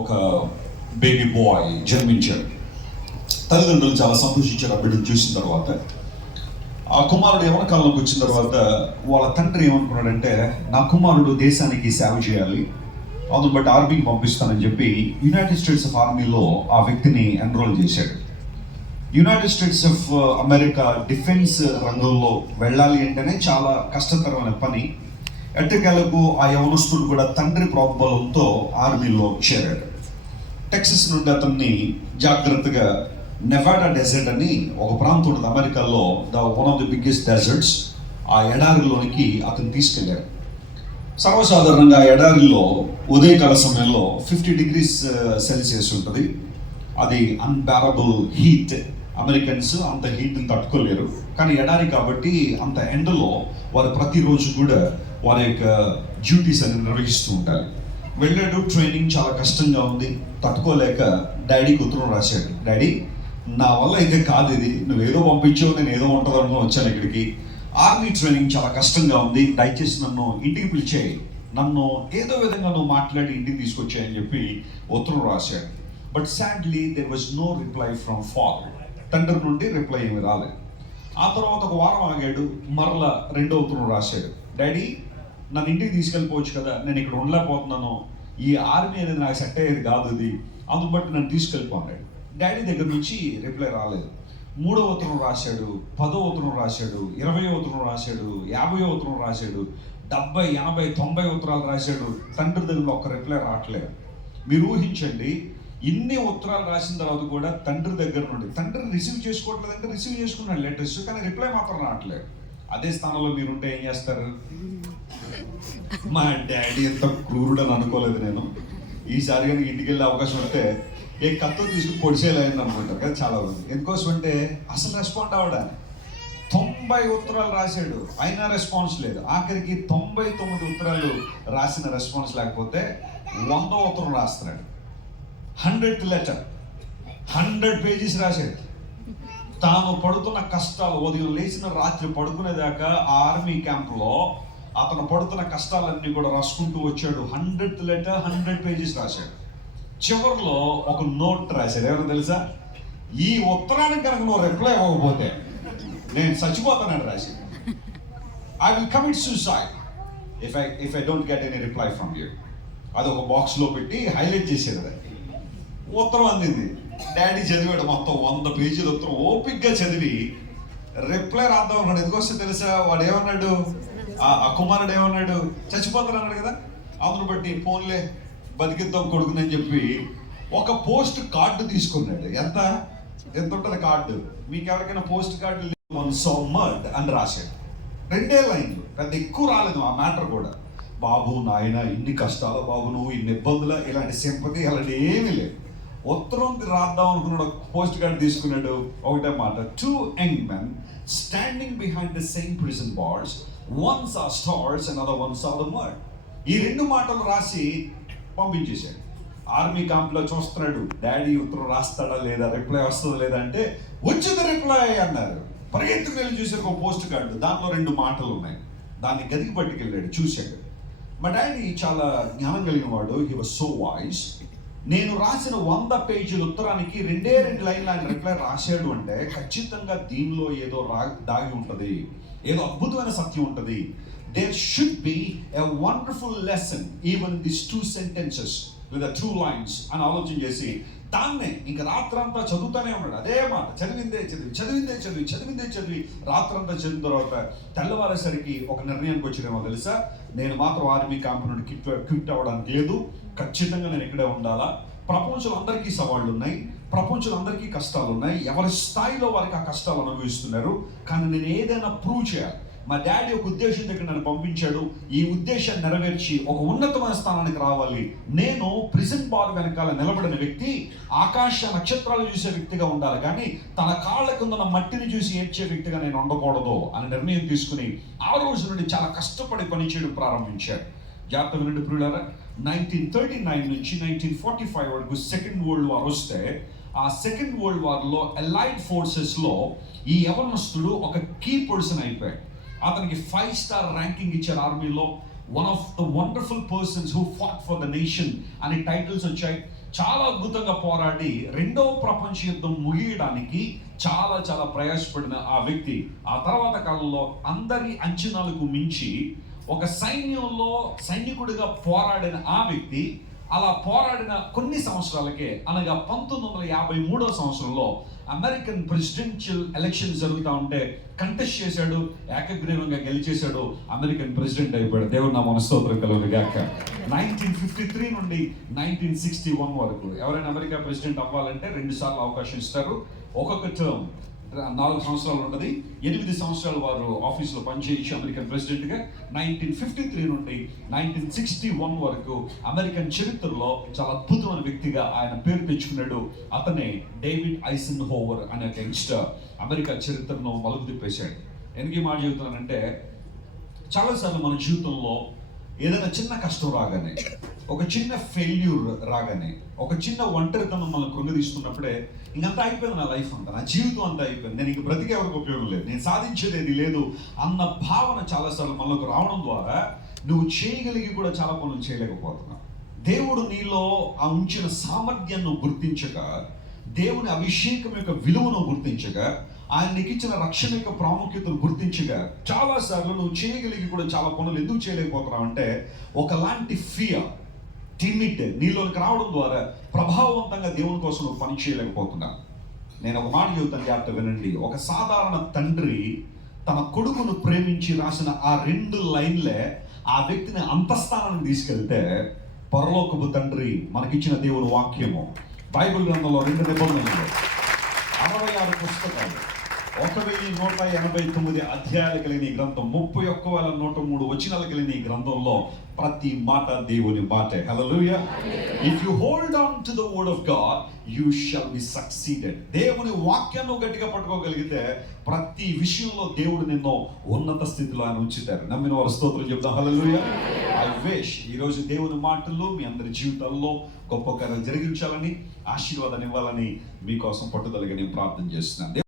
ఒక baby bye జన్మించాడు. తల్లిదండ్రులు చాలా సంతోషించారు ఆ బిడ్డను చూసిన తర్వాత. ఆ కుమారుడు యవ్వన కాలంలోకి వచ్చిన తర్వాత వాళ్ళ తండ్రి ఏమనుకున్నాడంటే, నా కుమారుడు దేశానికి సేవ చేయాలి, అందును బట్టి ఆర్మీకి పంపిస్తానని చెప్పి యునైటెడ్ స్టేట్స్ ఆఫ్ ఆర్మీలో ఆ వ్యక్తిని ఎన్రోల్ చేశాడు. United states of America defence రంగంలో వెళ్ళాలి అంటేనే చాలా కష్టతరమైన పని. ఎట్టకేలకు ఆ యవనస్తుడు కూడా తండ్రి ప్రోద్బలంతో ఆర్మీలో చేరాడు. టెక్సస్ నుండి అతన్ని జాగ్రత్తగా నెవాడా డెజర్ట్ అని ఒక ప్రాంతం ఉంటుంది అమెరికాలో, one of the biggest deserts. ఆ ఎడారిలోనికి అతను తీసుకెళ్లారు. సర్వసాధారణంగా ఆ ఎడారిలో ఉదయకాల సమయంలో 50 degrees సెల్సియస్ ఉంటుంది. అది అన్బేరబుల్ హీట్. అమెరికన్స్ అంత హీట్ని తట్టుకోలేరు. కానీ ఎడారి కాబట్టి అంత ఎండలో వారు ప్రతిరోజు కూడా వారి యొక్క డ్యూటీస్ అని నిర్వహిస్తూ ఉంటారు. వెళ్ళాడు, ట్రైనింగ్ చాలా కష్టంగా ఉంది, తట్టుకోలేక డాడీకి ఉత్తరం రాశాడు. డాడీ, నా వల్ల అయితే కాదు ఇది, నువ్వేదో పంపించావు, నేను ఏదో ఉంటుందనుకో వచ్చాను ఇక్కడికి. ఆర్మీ ట్రైనింగ్ చాలా కష్టంగా ఉంది, దయచేసి నన్ను ఇంటికి పిలిచేయి, నన్ను ఏదో విధంగా నువ్వు మాట్లాడి ఇంటికి తీసుకొచ్చాయని చెప్పి ఉత్తరం రాశాడు. But sadly there was no reply from father. తండ్రి నుండి రిప్లై ఏమి రాలేదు. ఆ తర్వాత ఒక వారం ఆగాడు, మరలా రెండో ఉత్తరం రాశాడు. డాడీ, నన్ను ఇంటికి తీసుకెళ్ళిపోవచ్చు కదా, నేను ఇక్కడ ఉండలేకపోతున్నాను, ఈ ఆర్మీ అనేది నాకు సెట్ అయ్యేది కాదు, ఇది అందుకు బట్టి నన్ను తీసుకెళ్ళిపోన్నాడు. డాడీ దగ్గర నుంచి రిప్లై రాలేదు. 3వ ఉత్తరం రాశాడు, 10వ ఉత్తరం రాశాడు, 20వ ఉత్తరం రాశాడు, 50వ ఉత్తరం రాశాడు, 70, 80, 90 ఉత్తరాలు రాశాడు. తండ్రి దగ్గర ఒక్క రిప్లై రావట్లేదు. మీరు ఊహించండి, ఇన్ని ఉత్తరాలు రాసిన తర్వాత కూడా తండ్రి దగ్గర నుండి, తండ్రి రిసీవ్ చేసుకోవట్లేదంటే రిసీవ్ చేసుకున్నాడు లెటర్స్, కానీ రిప్లై మాత్రం రావట్లేదు. అదే స్థానంలో మీరుంటే ఏం చేస్తారు? మా డాడీ ఎంత క్రూరుడు అని అనుకోలేదు నేను. ఈసారి కానీ ఇంటికి వెళ్ళే అవకాశం ఉంటే ఏ కత్తో తీసుకుని పొడిసేయాలని అనుకుంటారు కదా చాలా మంది. ఎందుకోసం అంటే అసలు రెస్పాండ్ అవ్వడానికి 90 ఉత్తరాలు రాశాడు, అయినా రెస్పాన్స్ లేదు. ఆఖరికి 99 ఉత్తరాలు రాసిన రెస్పాన్స్ లేకపోతే 100వ ఉత్తరం రాస్తున్నాడు. 100th లెటర్, 100 pages రాశాడు. తాను పడుతున్న కష్టాలు, ఉదయం లేచిన రాత్రి పడుకునేదాకా ఆ ఆర్మీ క్యాంప్లో అతను పడుతున్న కష్టాలన్నీ కూడా రాసుకుంటూ వచ్చాడు. 100th లెటర్, 100 pages రాశాడు. చివరిలో ఒక నోట్ రాశాడు. ఎవరు తెలుసా? ఈ ఉత్తరానికి కనుక నువ్వు రిప్లై ఇవ్వకపోతే నేను చచ్చిపోతానని రాశాడు. I will commit suicide if I don't get any reply from you. అది ఒక బాక్స్లో పెట్టి హైలైట్ చేసేది. అది ఉత్తరం అందింది. డాడీ చదివాడు మొత్తం 100 pages ఉత్తరం ఓపిక్గా చదివి రిప్లై రాద్దాం అన్నాడు. ఎందుకోసం తెలుసా? వాడు ఏమన్నాడు, ఆ కుమారుడు ఏమన్నాడు, చచ్చిపోతాను అన్నాడు కదా. అందును బట్టి ఫోన్లే బతికిద్దాం కొడుకునని చెప్పి ఒక పోస్ట్ కార్డు తీసుకున్నాడు. ఎంత ఉంటుంది కార్డు? మీకు ఎవరికైనా పోస్ట్ కార్డు మర్డ్ అని రాశాడు. 2 లైన్లు, పెద్ద ఎక్కువ రాలేదు ఆ మ్యాటర్ కూడా. బాబు నాయన ఇన్ని కష్టాలు బాబు, నువ్వు ఇన్ని ఇబ్బందులు, ఇలాంటి సింపతి అలాంటి ఏమీ లేదు. ఉత్తరం రాద్దాం అనుకున్నాడు, పోస్ట్ కార్డు తీసుకున్నాడు. ఒకటే మాట, 2 young men standing behind the same prison bars, one saw stars and other one saw the mud. ఈ 2 మాటలు రాసి పంపించేశాడు. ఆర్మీ క్యాంప్లో చూస్తున్నాడు, డాడీ ఉత్తరం రాస్తాడా లేదా, రిప్లై వస్తుందా లేదా అంటే వచ్చింది రిప్లై అన్నారు. పరిగెత్తుకు వెళ్ళి చూసారు ఒక పోస్ట్ కార్డు, దాంట్లో 2 మాటలు ఉన్నాయి. దాన్ని గదికి పట్టుకెళ్ళాడు, చూశాడు. మా డాడీ చాలా జ్ఞానం కలిగిన వాడు, హీ వాజ్ సో వాయిస్. నేను రాసిన 100 pages ఉత్తరానికి 2 లైన్లు ఆయన రిప్లై రాశాడు అంటే ఖచ్చితంగా దీనిలో ఏదో దాగి ఉంటుంది, ఏదో అద్భుతమైన సత్యం ఉంటుంది. There should be a wonderful lesson even in these 2 sentences with the 2 lines అని ఆలోచన చేసి దాన్నే ఇంకా రాత్రంతా చదువుతానే ఉన్నాడు. అదే మాట చదివిందే చదివి రాత్రంతా చదివిన తర్వాత తెల్లవారేసరికి ఒక నిర్ణయానికి వచ్చినేమో తెలుసా, నేను మాత్రం ఆర్మీ క్యాంప్ నుండి క్విట్ అవ్వడానికి లేదు, ఖచ్చితంగా నేను ఇక్కడే ఉండాలా. ప్రపంచంలో అందరికీ సవాళ్ళు ఉన్నాయి, ప్రపంచంలో అందరికీ కష్టాలు ఉన్నాయి, ఎవరి స్థాయిలో వారికి ఆ కష్టాలు అనుభవిస్తున్నారు. కానీ నేను ఏదైనా ప్రూవ్ చేయాలి. మా డాడీ ఒక ఉద్దేశం దగ్గర నన్ను పంపించాడు, ఈ ఉద్దేశాన్ని నెరవేర్చి ఒక ఉన్నతమైన స్థానానికి రావాలి. నేను ప్రిజన్ బార్ వెనకాల నిలబడిన వ్యక్తి, ఆకాశ నక్షత్రాలు చూసే వ్యక్తిగా ఉండాలి, కానీ తన కాళ్ళ కింద మట్టిని చూసి ఏడ్చే వ్యక్తిగా నేను ఉండకూడదు అని నిర్ణయం తీసుకుని ఆ రోజు నుండి చాలా కష్టపడి పనిచేయడం ప్రారంభించాడు. జాగ్రత్త వినండి ప్రియులారా, 1939 నుంచి 1945 వరకు సెకండ్ వరల్డ్ వార్ వస్తే, ఆ సెకండ్ వరల్డ్ వార్లో అలైడ్ ఫోర్సెస్లో ఈ యవనస్తుడు ఒక కీ పర్సన్ అయిపోయాడు. అతనికి 5-star ర్యాంకింగ్ ఇచ్చారు ఆర్మీలో. One of the wonderful persons who fought for the nation అనే టైటిల్స్ వచ్చాయి. చాలా అద్భుతంగా పోరాడి రెండవ ప్రపంచ యుద్ధం ముగియడానికి చాలా చాలా ప్రయాసపడిన ఆ వ్యక్తి ఆ తర్వాత కాలంలో అందరి అంచనాలకు మించి ఒక సైన్యంలో సైనికుడిగా పోరాడిన ఆ వ్యక్తి అలా పోరాడిన కొన్ని సంవత్సరాలకే అనగా 1953 సంవత్సరంలో అమెరికన్ ప్రెసిడెన్షియల్ ఎలక్షన్ జరుగుతూ ఉంటే కంటెస్ట్ చేశాడు, ఏకగ్రీవంగా గెలిచేశాడు, అమెరికన్ ప్రెసిడెంట్ అయిపోయాడు. దేవుడు నా మనస్తోత్రం కలుగును గాక. 1953 నుండి 1961 వరకు ఎవరైనా అమెరికా ప్రెసిడెంట్ అవ్వాలంటే 2 సార్లు అవకాశం ఇస్తారు. ఒక్కొక్క టర్మ్ 4 సంవత్సరాలు ఉంటుంది. 8 సంవత్సరాలు వారు ఆఫీస్లో పనిచేయించి అమెరికన్ ప్రెసిడెంట్గా 1953 నుండి 1961 వరకు అమెరికన్ చరిత్రలో చాలా అద్భుతమైన వ్యక్తిగా ఆయన పేరు తెచ్చుకున్నాడు. అతనే డేవిడ్ ఐసెన్హోవర్ అనే యంగ్స్టర్ అమెరికా చరిత్రను మలుపు తిప్పేశాడు. ఎందుకు ఈ మాట చెబుతున్నానంటే చాలాసార్లు మన జీవితంలో ఏదైనా చిన్న కష్టం రాగానే, ఒక చిన్న ఫెయిల్యూర్ రాగానే, ఒక చిన్న ఒంటరితనం మనం కృంగదీస్తున్నప్పుడే ఇంకంతా అయిపోయింది, నా లైఫ్ అంతా, నా జీవితం అంతా అయిపోయింది, నేను ఇంక బ్రతికే ఎవరికి ఉపయోగం లేదు, నేను సాధించేది ఏది లేదు అన్న భావన చాలాసార్లు మనకు రావడం ద్వారా నువ్వు చేయగలిగి కూడా చాలా పనులు చేయలేకపోతున్నావు. దేవుడు నీలో ఆ ఉంచిన సామర్థ్యాన్ని గుర్తించక, దేవుని అభిషేకం యొక్క విలువను గుర్తించగా, ఆయన నీకు ఇచ్చిన రక్షణ యొక్క ప్రాముఖ్యతను గుర్తించగా చాలాసార్లు నువ్వు చేయగలిగి కూడా చాలా పనులు ఎందుకు చేయలేకపోతున్నావు అంటే ఒకలాంటి ఫియర్, టిమిడ్ నీలోకి రావడం ద్వారా ప్రభావవంతంగా దేవుని కోసం నువ్వు పని చేయలేకపోతున్నావు. నేను ఒక మాట చెబుతాను, జాగ్రత్త వినండి. ఒక సాధారణ తండ్రి తన కొడుకును ప్రేమించి రాసిన ఆ 2 లైన్లే ఆ వ్యక్తిని అంతఃస్థానానికి తీసుకెళ్తే పరలోకపు తండ్రి మనకిచ్చిన దేవుని వాక్యము బైబిల్ గ్రంథంలో 2 నిబంధనలు 66 పుస్తకాలు 1189 అధ్యాయాలు కలిగిన ఈ గ్రంథం 31,103 వచనాలు కలిగిన ఈ గ్రంథంలో ప్రతి మాట దేవుని మాటే. Hallelujah. If you hold on to the word of God you shall be succeeded. దేవుని వాక్యాన్ని గట్టిగా పట్టుకోగలిగితే ప్రతి విషయంలో దేవుడు నిన్ను ఉన్నత స్థితిలో ఆయన ఉంచుతారు. నమ్మిన వారు స్తోత్రం చెప్తాం. హల్లెలూయా. ఐ విష్ ఈరోజు దేవుని మాటల్లో మీ అందరి జీవితాల్లో గొప్ప కార్యాలు జరిగించాలని, ఆశీర్వాదాన్ని ఇవ్వాలని మీకోసం పట్టుదలగా నేను ప్రార్థన చేస్తున్నాను.